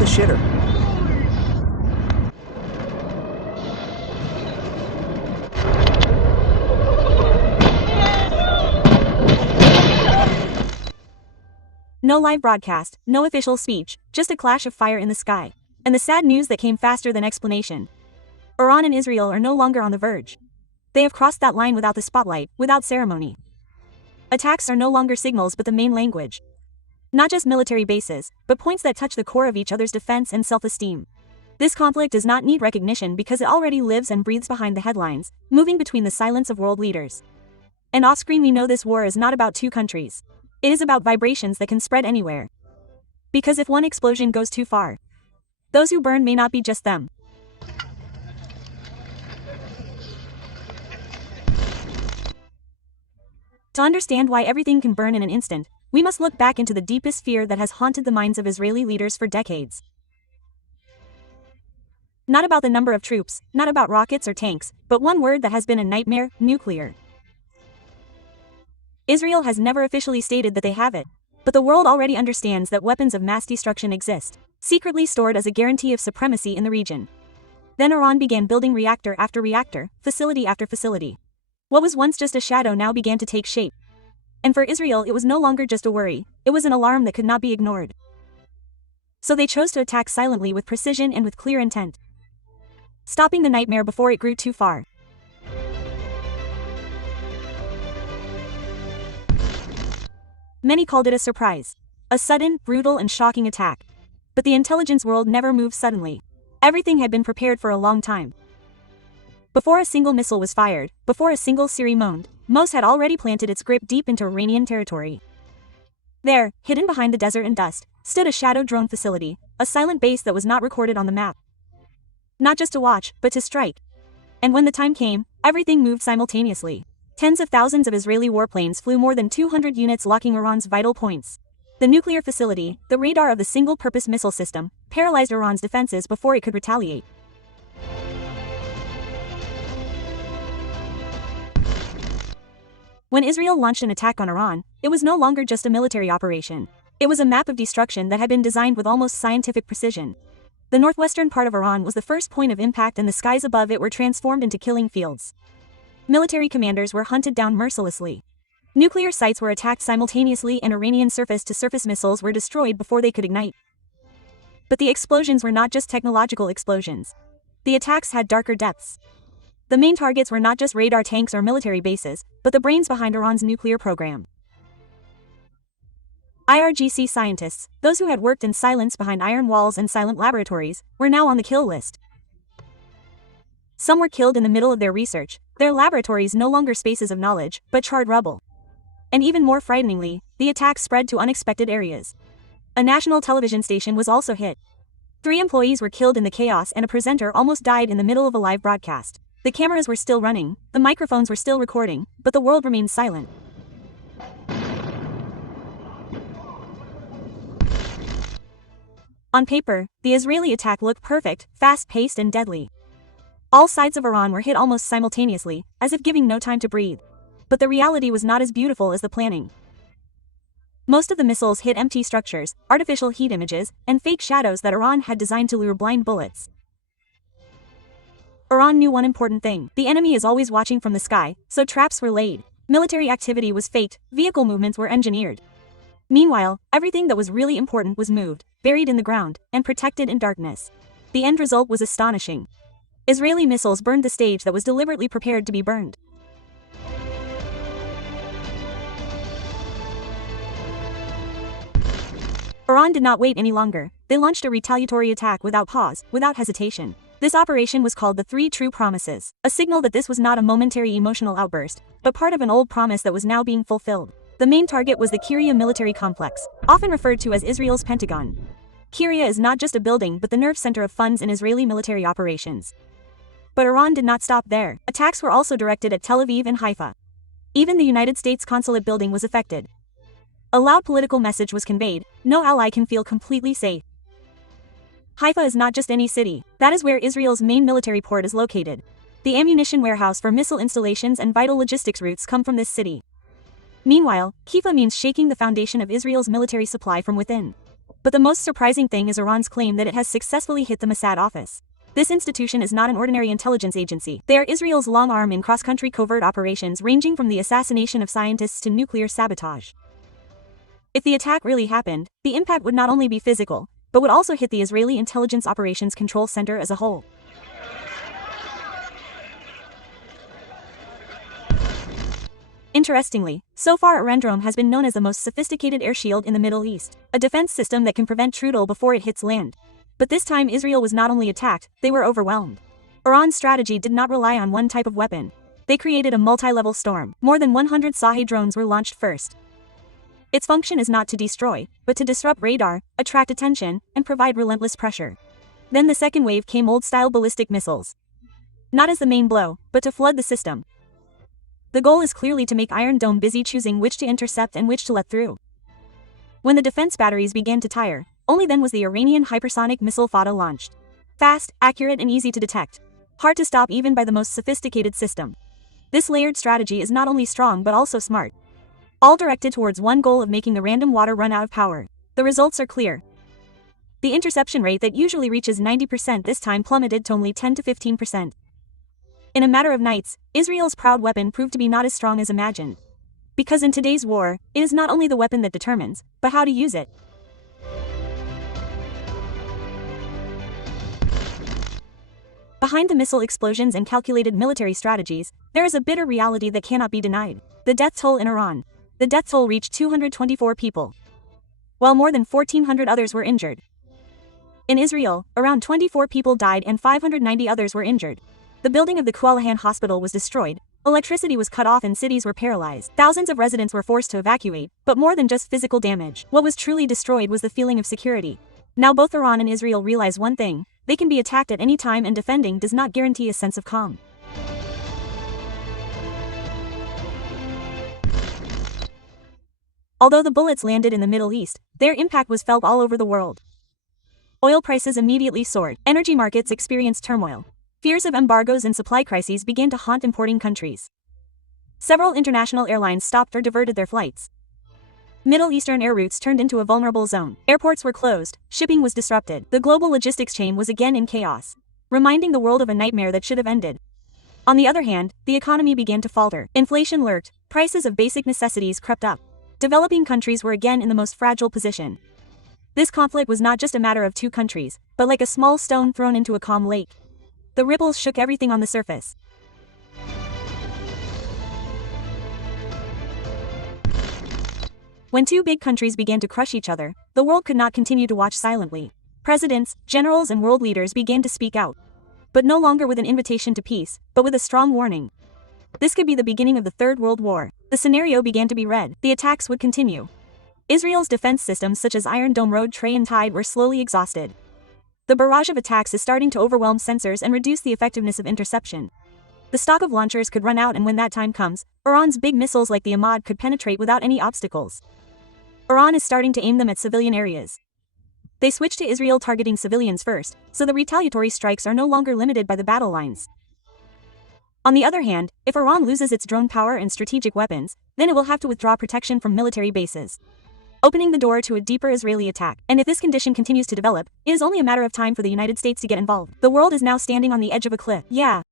the shitter. No live broadcast, no official speech, just a clash of fire in the sky. And the sad news that came faster than explanation. Iran and Israel are no longer on the verge. They have crossed that line without the spotlight, without ceremony. Attacks are no longer signals but the main language. Not just military bases, but points that touch the core of each other's defense and self-esteem. This conflict does not need recognition because it already lives and breathes behind the headlines, moving between the silence of world leaders. And off-screen we know this war is not about two countries. It is about vibrations that can spread anywhere. Because if one explosion goes too far, those who burn may not be just them. To understand why everything can burn in an instant, we must look back into the deepest fear that has haunted the minds of Israeli leaders for decades. Not about the number of troops, not about rockets or tanks, but one word that has been a nightmare: nuclear. Israel has never officially stated that they have it, but the world already understands that weapons of mass destruction exist, secretly stored as a guarantee of supremacy in the region. Then Iran began building reactor after reactor, facility after facility. What was once just a shadow now began to take shape. And for Israel it was no longer just a worry, it was an alarm that could not be ignored. So they chose to attack silently with precision and with clear intent, stopping the nightmare before it grew too far. Many called it a surprise. A sudden, brutal and shocking attack. But the intelligence world never moves suddenly. Everything had been prepared for a long time. Before a single missile was fired, before a single Siri moaned, Mos had already planted its grip deep into Iranian territory. There, hidden behind the desert and dust, stood a shadow drone facility, a silent base that was not recorded on the map. Not just to watch, but to strike. And when the time came, everything moved simultaneously. Tens of thousands of Israeli warplanes flew more than 200 units locking Iran's vital points. The nuclear facility, the radar of the single-purpose missile system, paralyzed Iran's defenses before it could retaliate. When Israel launched an attack on Iran, it was no longer just a military operation. It was a map of destruction that had been designed with almost scientific precision. The northwestern part of Iran was the first point of impact and the skies above it were transformed into killing fields. Military commanders were hunted down mercilessly. Nuclear sites were attacked simultaneously and Iranian surface-to-surface missiles were destroyed before they could ignite. But the explosions were not just technological explosions. The attacks had darker depths. The main targets were not just radar tanks or military bases, but the brains behind Iran's nuclear program. IRGC scientists, those who had worked in silence behind iron walls and silent laboratories, were now on the kill list. Some were killed in the middle of their research, their laboratories no longer spaces of knowledge, but charred rubble. And even more frighteningly, the attacks spread to unexpected areas. A national television station was also hit. 3 employees were killed in the chaos and a presenter almost died in the middle of a live broadcast. The cameras were still running, the microphones were still recording, but the world remained silent. On paper, the Israeli attack looked perfect, fast-paced and deadly. All sides of Iran were hit almost simultaneously, as if giving no time to breathe. But the reality was not as beautiful as the planning. Most of the missiles hit empty structures, artificial heat images, and fake shadows that Iran had designed to lure blind bullets. Iran knew one important thing: the enemy is always watching from the sky, so traps were laid. Military activity was faked, vehicle movements were engineered. Meanwhile, everything that was really important was moved, buried in the ground, and protected in darkness. The end result was astonishing. Israeli missiles burned the stage that was deliberately prepared to be burned. Iran did not wait any longer. They launched a retaliatory attack without pause, without hesitation. This operation was called the 3 True Promises, a signal that this was not a momentary emotional outburst, but part of an old promise that was now being fulfilled. The main target was the Kiryat military complex, often referred to as Israel's Pentagon. Kiryat is not just a building but the nerve center of funds in Israeli military operations. But Iran did not stop there. Attacks were also directed at Tel Aviv and Haifa. Even the United States consulate building was affected. A loud political message was conveyed: no ally can feel completely safe. Haifa is not just any city, that is where Israel's main military port is located. The ammunition warehouse for missile installations and vital logistics routes come from this city. Meanwhile, Haifa means shaking the foundation of Israel's military supply from within. But the most surprising thing is Iran's claim that it has successfully hit the Mossad office. This institution is not an ordinary intelligence agency. They are Israel's long arm in cross-country covert operations ranging from the assassination of scientists to nuclear sabotage. If the attack really happened, the impact would not only be physical, but would also hit the Israeli Intelligence Operations Control Center as a whole. Interestingly, so far Iran drone has been known as the most sophisticated air shield in the Middle East, a defense system that can prevent Trudel before it hits land. But this time Israel was not only attacked, they were overwhelmed. Iran's strategy did not rely on one type of weapon. They created a multi-level storm. More than 100 Shahed drones were launched first. Its function is not to destroy, but to disrupt radar, attract attention, and provide relentless pressure. Then the second wave came old-style ballistic missiles. Not as the main blow, but to flood the system. The goal is clearly to make Iron Dome busy choosing which to intercept and which to let through. When the defense batteries began to tire, only then was the Iranian hypersonic missile Fata launched. Fast, accurate and easy to detect. Hard to stop even by the most sophisticated system. This layered strategy is not only strong but also smart. All directed towards one goal of making the random water run out of power. The results are clear. The interception rate that usually reaches 90% this time plummeted to only 10 to 15%. In a matter of nights, Israel's proud weapon proved to be not as strong as imagined. Because in today's war, it is not only the weapon that determines, but how to use it. Behind the missile explosions and calculated military strategies, there is a bitter reality that cannot be denied. The death toll in Iran. The death toll reached 224 people, while more than 1,400 others were injured. In Israel, around 24 people died and 590 others were injured. The building of the Kualahan hospital was destroyed, electricity was cut off and cities were paralyzed. Thousands of residents were forced to evacuate, but more than just physical damage. What was truly destroyed was the feeling of security. Now both Iran and Israel realize one thing: they can be attacked at any time and defending does not guarantee a sense of calm. Although the bullets landed in the Middle East, their impact was felt all over the world. Oil prices immediately soared. Energy markets experienced turmoil. Fears of embargoes and supply crises began to haunt importing countries. Several international airlines stopped or diverted their flights. Middle Eastern air routes turned into a vulnerable zone. Airports were closed, shipping was disrupted. The global logistics chain was again in chaos, reminding the world of a nightmare that should have ended. On the other hand, the economy began to falter. Inflation lurked, prices of basic necessities crept up. Developing countries were again in the most fragile position. This conflict was not just a matter of two countries, but like a small stone thrown into a calm lake. The ripples shook everything on the surface. When two big countries began to crush each other, the world could not continue to watch silently. Presidents, generals and world leaders began to speak out. But no longer with an invitation to peace, but with a strong warning. This could be the beginning of the Third World War. The scenario began to be read. The attacks would continue. Israel's defense systems such as Iron Dome, Road, Tray and Tide were slowly exhausted. The barrage of attacks is starting to overwhelm sensors and reduce the effectiveness of interception. The stock of launchers could run out, and when that time comes, Iran's big missiles like the Ahmad could penetrate without any obstacles. Iran is starting to aim them at civilian areas. They switched to Israel targeting civilians first, so the retaliatory strikes are no longer limited by the battle lines. On the other hand, if Iran loses its drone power and strategic weapons, then it will have to withdraw protection from military bases, opening the door to a deeper Israeli attack. And if this condition continues to develop, it is only a matter of time for the United States to get involved. The world is now standing on the edge of a cliff. Yeah,